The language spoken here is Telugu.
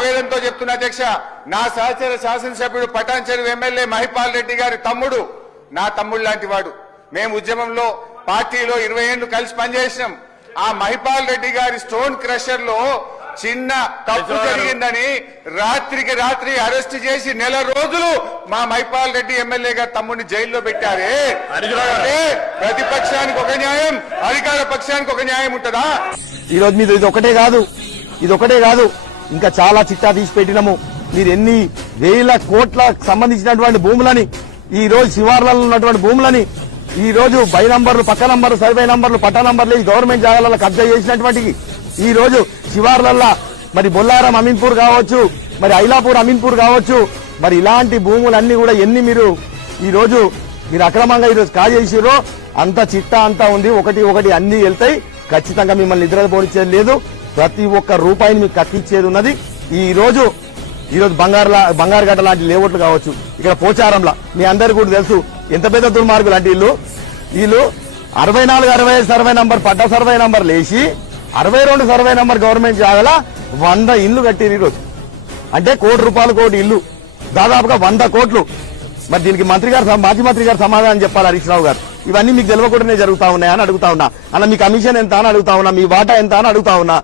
ఆవేదనతో చెప్తున్న అధ్యక్ష, నా సహచర శాసనసభ్యుడు పటాన్చెరు ఎమ్మెల్యే మహిపాల్ రెడ్డి గారి తమ్ముడు నా తమ్ముడు లాంటి వాడు. మేము ఉద్యమంలో పార్టీలో 20 ఏళ్లు కలిసి పనిచేసినాం. ఆ మహిపాల్ రెడ్డి గారి స్టోన్ క్రషర్ లో చిన్న తప్పు జరిగిందని రాత్రికి రాత్రి అరెస్ట్ చేసి నెల రోజులు మా మహిపాల్ రెడ్డి ఎమ్మెల్యే గారి తమ్ముడిని జైల్లో పెట్టారే. అంటే ప్రతిపక్షానికి ఒక న్యాయం, అధికార పక్షానికి ఒక న్యాయం ఉంటుందా? ఈరోజు మీరు ఇది ఒకటే కాదు ఇంకా చాలా చిట్టా తీసి పెట్టినాము. మీరు ఎన్ని వేల కోట్లకు సంబంధించినటువంటి భూములని, ఈ రోజు శివార్లలో ఉన్నటువంటి భూములని, ఈ రోజు బై నంబర్లు, పక్క నంబర్లు, సర్వే నంబర్లు, పట్టా నంబర్లు ఈ గవర్నమెంట్ జాగాలలో కబ్జా చేసినటువంటి ఈ రోజు శివార్లల్లో మరి బొల్లారం అమీన్పూర్ కావచ్చు, మరి ఐలాపూర్ అమీన్పూర్ కావచ్చు, మరి ఇలాంటి భూములన్నీ కూడా ఎన్ని మీరు ఈ రోజు మీరు అక్రమంగా ఈరోజు కాజేసిరో అంత చిట్టా అంతా ఉంది. ఒకటి అన్ని వెళ్తాయి. ఖచ్చితంగా మిమ్మల్ని నిద్ర పోనిచ్చేది లేదు. ప్రతి ఒక్క రూపాయిని మీకు కక్కిచ్చేది ఉన్నది. ఈ రోజు బంగారుగడ్డ లాంటి లేఅవుట్లు కావచ్చు, ఇక్కడ పోచారంలా మీ అందరికీ కూడా తెలుసు ఎంత పెద్ద దుర్మార్గులు అంటే వీళ్ళు 64, 65 సర్వే నంబర్, పట్ట సర్వే నంబర్ లేచి 62 సర్వే నంబర్ గవర్నమెంట్ జాగల 100 ఇల్లు కట్టిరు ఈరోజు. అంటే ₹1 కోటి ఇల్లు, దాదాపుగా 100 కోట్లు. మరి దీనికి మాజీ మంత్రి గారు సమాధానం చెప్పాలి. హరీష్ రావు గారు, ఇవన్నీ మీకు తెలియకుండానే జరుగుతా ఉన్నాయని అడుగుతా ఉన్నా. అన్న మీ కమిషన్ ఎంత అని అడుగుతా ఉన్నా, మీ వాటా ఎంత అని అడుగుతా ఉన్నా.